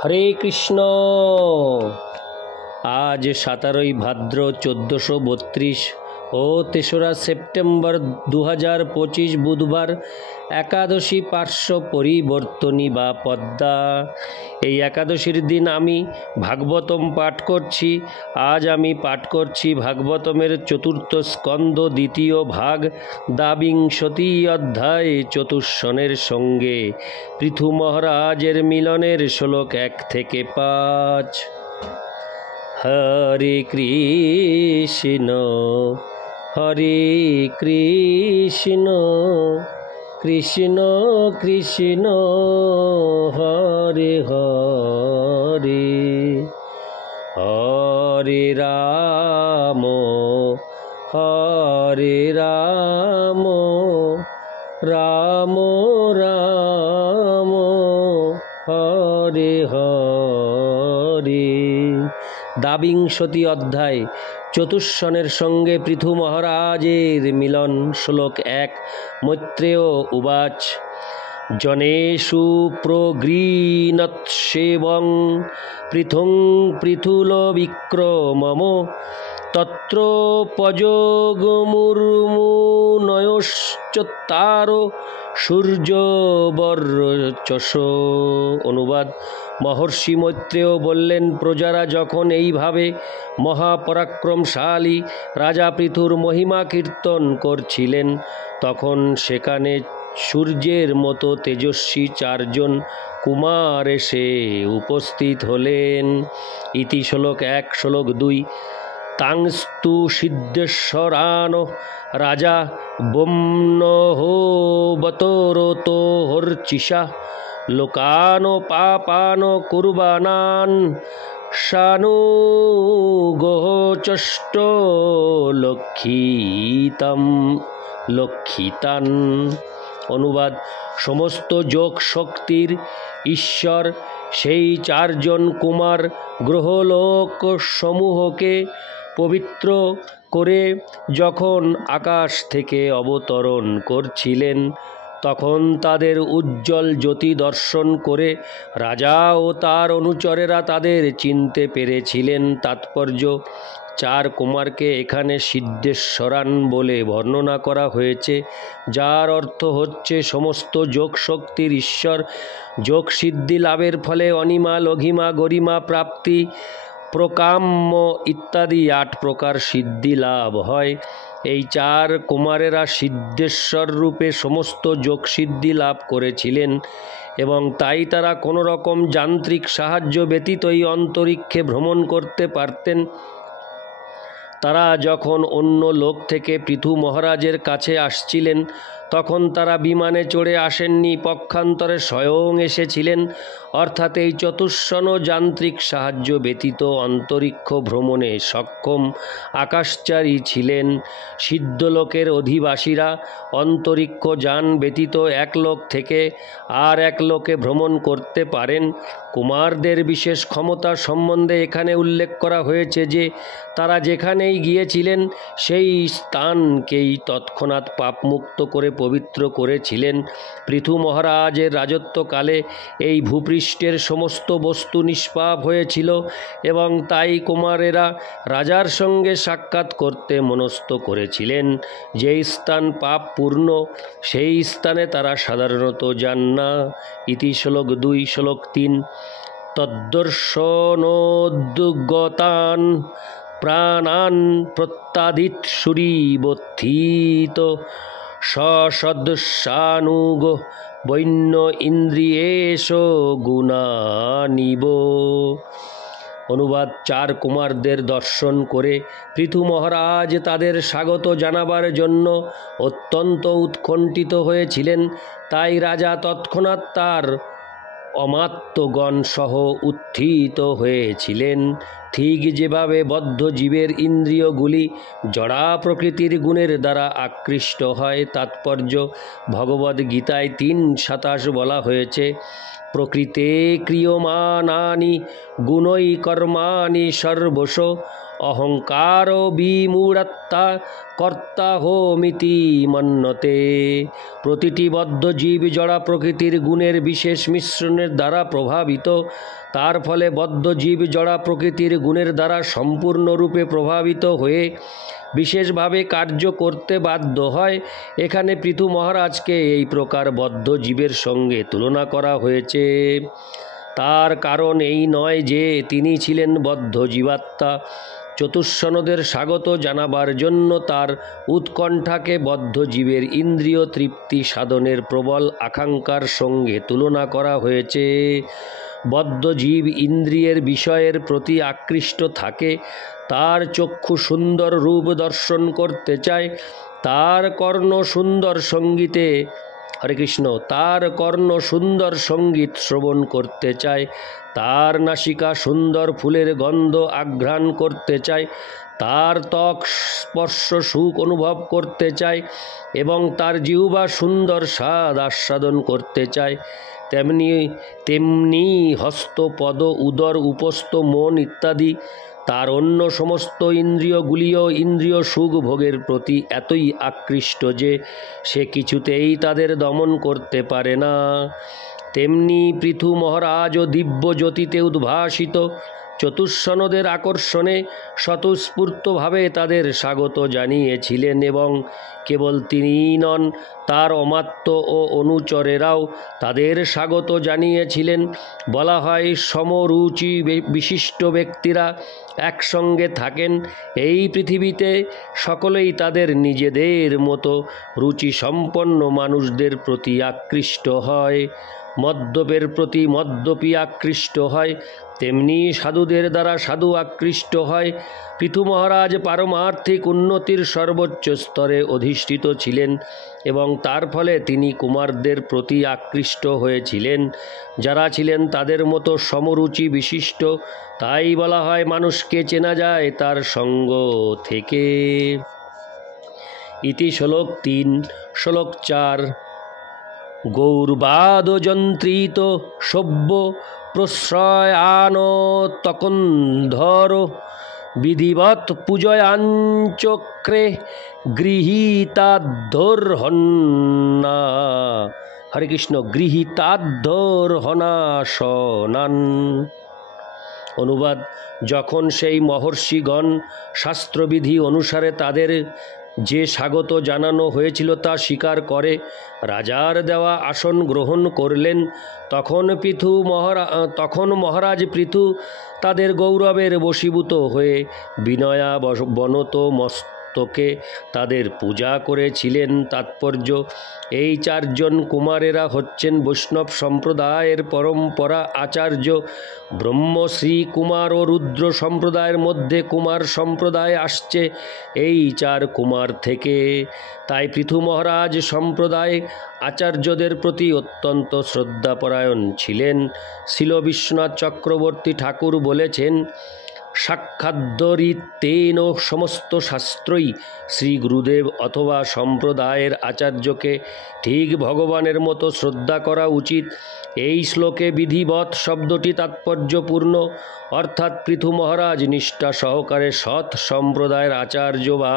হরে কৃষ্ণ। আজ 17ই ভাদ্র 1432 ও 3রা সেপ্টেম্বর 2025 বুধবার, একাদশী পার্শ্ব পরিবর্তনী বা পদ্মা। এই একাদশীর দিন আমি ভাগবতম পাঠ করছি। আজ আমি পাঠ করছি ভাগবতমের চতুর্থ স্কন্ধ দ্বিতীয় ভাগ দ্বাবিংশতি অধ্যায় চতুষ্ষণের সঙ্গে পৃথু মহারাজের মিলনের শ্লোক 1 থেকে 5। হরে কৃষ্ণ হরে কৃষ্ণ কৃষ্ণ কৃষ্ণ হরে হরে, হরে রাম রাম রাম হরে হরে। দ্বাবিংশতি অধ্যায় চতুষ্ষণের সঙ্গে পৃথু মহারাজের মিলন। শ্লোক 1। মৈত্রেয় উবাচ জনেষু প্রগৃণৎসেবং পৃথুং পৃথুল বিক্রমম তত্রোপযোগমুর্মুনয়শ্চত্তারো সূর্যবর্চস। অনুবাদ: মহর্ষি মৈত্রেয় বললেন, প্রজারা যখন এইভাবে মহাপরাক্রমশালী রাজা পৃথুর মহিমা কীর্তন করছিলেন, তখন সেখানে সূর্যের মতো তেজস্বী 4 জন কুমার এসে উপস্থিত হলেন। ইতি শ্লোক 1। শ্লোক 2। তাংস্তু সিদ্ধেশ্বরান রাজা বম্নহো বতরতো হর্চিষা লোকান পাপান কুর্বানান শানুগোচষ্ট লক্ষিতান। অনুবাদ: সমস্ত যোগ শক্তির ঈশ্বর সেই 4 জন কুমার গ্রহলোক সমূহকে পবিত্র করে যখন আকাশ থেকে অবতরণ করছিলেন, তখন তাদের উজ্জ্বল জ্যোতি দর্শন করে রাজা ও তার অনুচরেরা তাদের চিনতে পেরেছিলেন। তাৎপর্য: 4 কুমারকে এখানে সিদ্ধেশ্বরান বলে বর্ণনা করা হয়েছে, যার অর্থ হচ্ছে সমস্ত যোগ শক্তির ঈশ্বর। যোগ সিদ্ধি লাভের ফলে অনিমা, লঘিমা, গরিমা প্রাপ্তি, প্রকাম্য ইত্যাদি 8 প্রকার সিদ্ধি লাভ হয়। এই 4 কুমারেরা সিদ্ধেশ্বর রূপে সমস্ত যোগ সিদ্ধি লাভ করেছিলেন এবং তাই তারা কোনো রকম যান্ত্রিক সাহায্য ব্যতীতই অন্তরিক্ষে ভ্রমণ করতে পারতেন। তারা যখন অন্য লোক থেকে পৃথু মহারাজের কাছে আসছিলেন, তখন তারা বিমানে চড়ে আসেননি, পক্ষান্তরে স্বয়ং এসেছিলেন। অর্থাৎ এই চতুষ্ষণ যান্ত্রিক সাহায্য ব্যতীত অন্তরিক্ষ ভ্রমণে সক্ষম আকাশচারী ছিলেন। সিদ্ধলোকের অধিবাসীরা অন্তরিক্ষ যান ব্যতীত এক লোক থেকে আর এক লোকে ভ্রমণ করতে পারেন। কুমারদের বিশেষ ক্ষমতা সম্বন্ধে এখানে উল্লেখ করা হয়েছে যে তারা যেখানেই গিয়েছিলেন সেই স্থানকেই তৎক্ষণাৎ পাপমুক্ত করে পবিত্র করেছিলেন। পৃথু মহারাজের রাজত্বকালে এই ভূপৃষ্ঠের সমস্ত বস্তু নিষ্পাপ হয়েছিল এবং তাই কুমারেরা রাজার সঙ্গে সাক্ষাৎ করতে মনস্থ করেছিলেন। যেই স্থান পাপ পূর্ণ সেই স্থানে তারা সাধারণত যান না। ইতি শ্লোক 2। শ্লোক 3। তদ্দর্শনোদ্গতান প্রাণান প্রত্যাদিত সুরীবত্থিত সসদস্যানুগ বৈন্য ইন্দ্রিয়েশ গুণানিব। অনুবাদ: 4 কুমারদের দর্শন করে পৃথু মহারাজ তাদের স্বাগত জানাবার জন্য অত্যন্ত উৎকণ্ঠিত হয়েছিলেন। তাই রাজা তৎক্ষণাৎ তার অমাত্যগণ সহ উত্থিত হয়েছিলেন। ঠিক যেভাবে বদ্ধ জীবের ইন্দ্রিয়গুলি জড়া প্রকৃতির গুণের দ্বারা আকৃষ্ট হয়। তাৎপর্য: ভগবদ্গীতায় 3:27 বলা হয়েছে, প্রকৃতে ক্রিয়মাণানি গুণৈ কর্মাণি সর্বশ অহংকার বিমূঢ়াত্মা কর্তা হোমিতি মন্যতে। প্রতিটি বদ্ধ জীব জড়া প্রকৃতির গুণের বিশেষ মিশ্রণের দ্বারা প্রভাবিত। তার ফলে বদ্ধ জীব জড়া প্রকৃতির গুণের দ্বারা সম্পূর্ণরূপে প্রভাবিত হয়ে বিশেষভাবে কার্য করতে বাধ্য হয়। এখানে পৃথু মহারাজকে এই প্রকার বদ্ধ জীবের সঙ্গে তুলনা করা হয়েছে। তার কারণ এই নয় যে তিনি ছিলেন বদ্ধ জীবাত্মা। চতুষ্সনদের স্বাগত জানাবার জন্য তার উৎকণ্ঠাকে বদ্ধ জীবের ইন্দ্রিয় তৃপ্তি সাধনের প্রবল আকাঙ্ক্ষার সঙ্গে তুলনা করা হয়েছে। বদ্ধ জীব ইন্দ্রিয়ের বিষয়ের প্রতি আকৃষ্ট থাকে, তার চক্ষু সুন্দর রূপ দর্শন করতে চায়, তার কর্ণ সুন্দর সঙ্গীতে হরে কৃষ্ণ তার কর্ণ সুন্দর সঙ্গীত শ্রবণ করতে চায়, তার নাসিকা সুন্দর ফুলের গন্ধ আঘ্রাণ করতে চায়, তার ত্বক স্পর্শ সুখ অনুভব করতে চায় এবং তার জিহ্বা সুন্দর স্বাদ আস্বাদন করতে চায়। তেমনি হস্ত, পদ, উদর, উপস্থ, মন ইত্যাদি তার অন্য সমস্ত ইন্দ্রিয়গুলিও ইন্দ্রিয় সুখ ভোগের প্রতি এতই আকৃষ্ট যে সে কিছুতেই তাদের দমন করতে পারে না। তেমনি পৃথু মহারাজও দিব্য জ্যোতিতে উদ্ভাসিত চতুষ্সনদের আকর্ষণে স্বতঃস্ফূর্তভাবে তাদের স্বাগত জানিয়েছিলেন এবং কেবল তিনিই নন, তার অমাত্য ও অনুচরেরাও তাদের স্বাগত জানিয়েছিলেন। বলা হয় সমরুচি বিশিষ্ট ব্যক্তিরা একসঙ্গে থাকেন এই পৃথিবীতে, সকলেই তাদের নিজেদের মতো রুচি সম্পন্ন মানুষদের প্রতি আকৃষ্ট হয়। মদ্যপের প্রতি মদ্যপী আকৃষ্ট হয়, তেমনি সাধুদের দ্বারা সাধু আকৃষ্ট হয়। পৃথু মহারাজ পারমার্থিক উন্নতির সর্বোচ্চ স্তরে অধিষ্ঠিত ছিলেন এবং তার ফলে তিনি কুমারদের প্রতি আকৃষ্ট হয়েছিলেন, যারা ছিলেন তাদের মতো সমরুচি বিশিষ্ট। তাই বলা হয় মানুষকে চেনা যায় তার সঙ্গ থেকে। ইতি শ্লোক 3। শ্লোক 4। গৌরবাদ যন্ত্রিত সভ্য প্রশ্রয়ান তকন্ধর বিধিবৎ পূজয়াঞ্চক্রে গৃহীতাদ্ধর্হন্না। হরে কৃষ্ণ। গৃহীতাদ্ধর্হনাশনান। অনুবাদ: যখন সেই মহর্ষিগণ শাস্ত্রবিধি অনুসারে তাদের যে স্বাগত জানানো হয়েছিল তা স্বীকার করে রাজার দেওয়া আসন গ্রহণ করলেন, তখন মহারাজ পৃথু তাদের গৌরবের বশীভূত হয়ে বিনয়া বনত মস্তকে তাদের পূজা করেছিলেন। তাৎপর্য: এই চারজন কুমারেরা হচ্ছেন বৈষ্ণব সম্প্রদায়ের পরম্পরা আচার্য। ব্রহ্মশ্রী কুমার ও রুদ্র সম্প্রদায়ের মধ্যে কুমার সম্প্রদায় আসছে এই 4 কুমার থেকে। তাই পৃথু মহারাজ সম্প্রদায় আচার্যদের প্রতি অত্যন্ত শ্রদ্ধাপরায়ণ ছিলেন। শিল বিশ্বনাথ চক্রবর্তী ঠাকুর বলেছেন, সাক্ষাদ্দরিতেন সমস্ত শাস্ত্রই শ্রী গুরুদেব অথবা সম্প্রদায়ের আচার্যকে ঠিক ভগবানের মতো শ্রদ্ধা করা উচিত। এই শ্লোকে বিধিবৎ শব্দটি তাৎপর্যপূর্ণ, অর্থাৎ পৃথু মহারাজ নিষ্ঠা সহকারে সৎ সম্প্রদায়ের আচার্য বা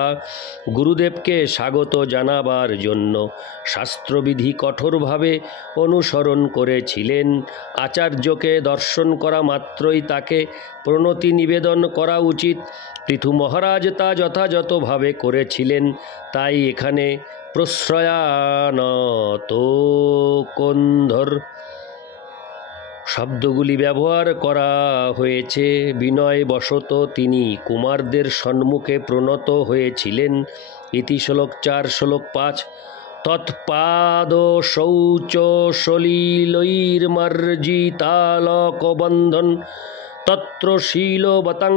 গুরুদেবকে স্বাগত জানাবার জন্য শাস্ত্রবিধি কঠোরভাবে অনুসরণ করেছিলেন। আচার্যকে দর্শন করা মাত্রই তাকে প্রণতি নিবেদন করা উচিত। পৃথু মহারাজ তা যথাযথভাবে করেছিলেন। তাই এখানে প্রশ্রয়ানত কন্ধর শব্দগুলি ব্যবহার করা হয়েছে। বিনয়বশত তিনি কুমারদের সম্মুখে প্রণত হয়েছিলেন। ইতি শ্লোক 4। শ্লোক 5। তৎপাদ শৌচ সলিলৈর্মার্জিতালকবন্ধন তত্র শীলবতাং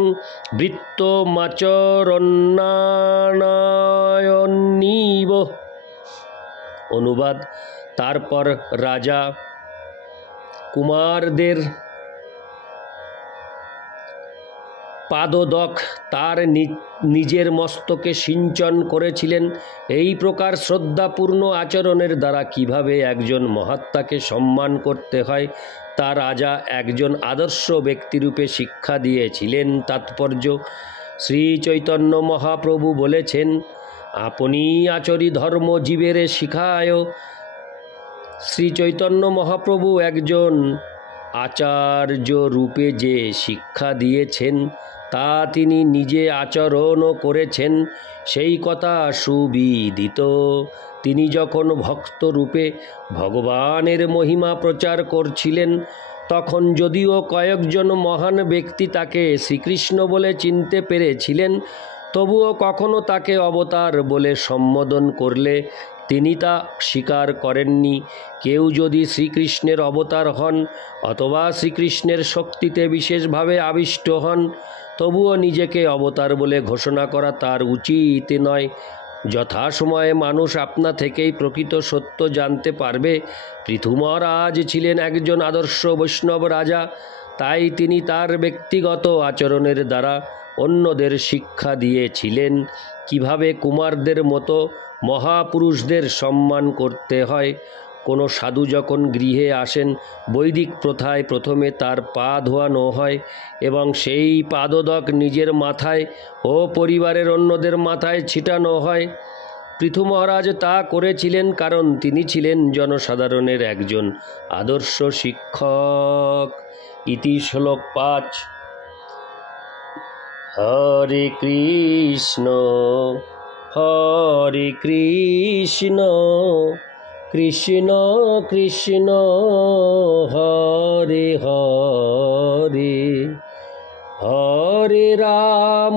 বৃত্তমাচরণায়নীব। অনুবাদ: তারপর রাজা কুমারদের পাদদক তার নিজের মস্তকে সিঞ্চন করেছিলেন। এই প্রকার শ্রদ্ধাপূর্ণ আচরণের দ্বারা কিভাবে একজন মহাত্মাকে সম্মান করতে হয় তা রাজা একজন আদর্শ ব্যক্তিরূপে শিক্ষা দিয়েছিলেন। তাৎপর্য: শ্রী চৈতন্য মহাপ্রভু বলেছেন, আপনি আচরি ধর্ম জীবের শিখায়। শ্রী চৈতন্য মহাপ্রভু একজন আচার্য রূপে যে শিক্ষা দিয়েছেন তা তিনি নিজে আচরণও করেছেন, সেই কথা সুবিদিত। তিনি যখন ভক্ত রূপে ভগবানের মহিমা প্রচার করছিলেন, তখন যদিও কয়েকজন মহান ব্যক্তি তাকে শ্রীকৃষ্ণ বলে চিনতে পেরেছিলেন, তবুও কখনো তাকে অবতার বলে সম্বোধন করলে তিনি তা স্বীকার করেননি। কেউ যদি শ্রীকৃষ্ণের অবতার হন অথবা শ্রীকৃষ্ণের শক্তিতে বিশেষভাবে আবিষ্ট হন, তবুও নিজেকে অবতার বলে ঘোষণা করা তার উচিত নয়। যথাসময়ে মানুষ আপনা থেকেই প্রকৃত সত্য জানতে পারবে। পৃথু মহারাজ ছিলেন একজন আদর্শ বৈষ্ণব রাজা, তাই তিনি তার ব্যক্তিগত আচরণের দ্বারা অন্যদের শিক্ষা দিয়েছিলেন কিভাবে কুমারদের মতো মহাপুরুষদের সম্মান করতে হয়। কোনো সাধু যখন গৃহে আসেন, বৈদিক প্রথায় প্রথমে তার পা ধোয়ানো হয় এবং সেই পাদোদক নিজের মাথায় ও পরিবারের অন্যদের মাথায় ছিটানো হয়। পৃথু মহারাজ তা করেছিলেন কারণ তিনি ছিলেন জনসাধারণের একজন আদর্শ শিক্ষক। ইতি শ্লোক 5। হরে কৃষ্ণ কৃষ্ণ কৃষ্ণ হরে হরে, হরে রাম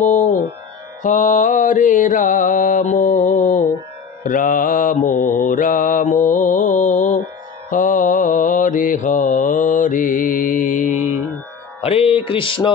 রাম রাম হরে হরে। হরে কৃষ্ণ।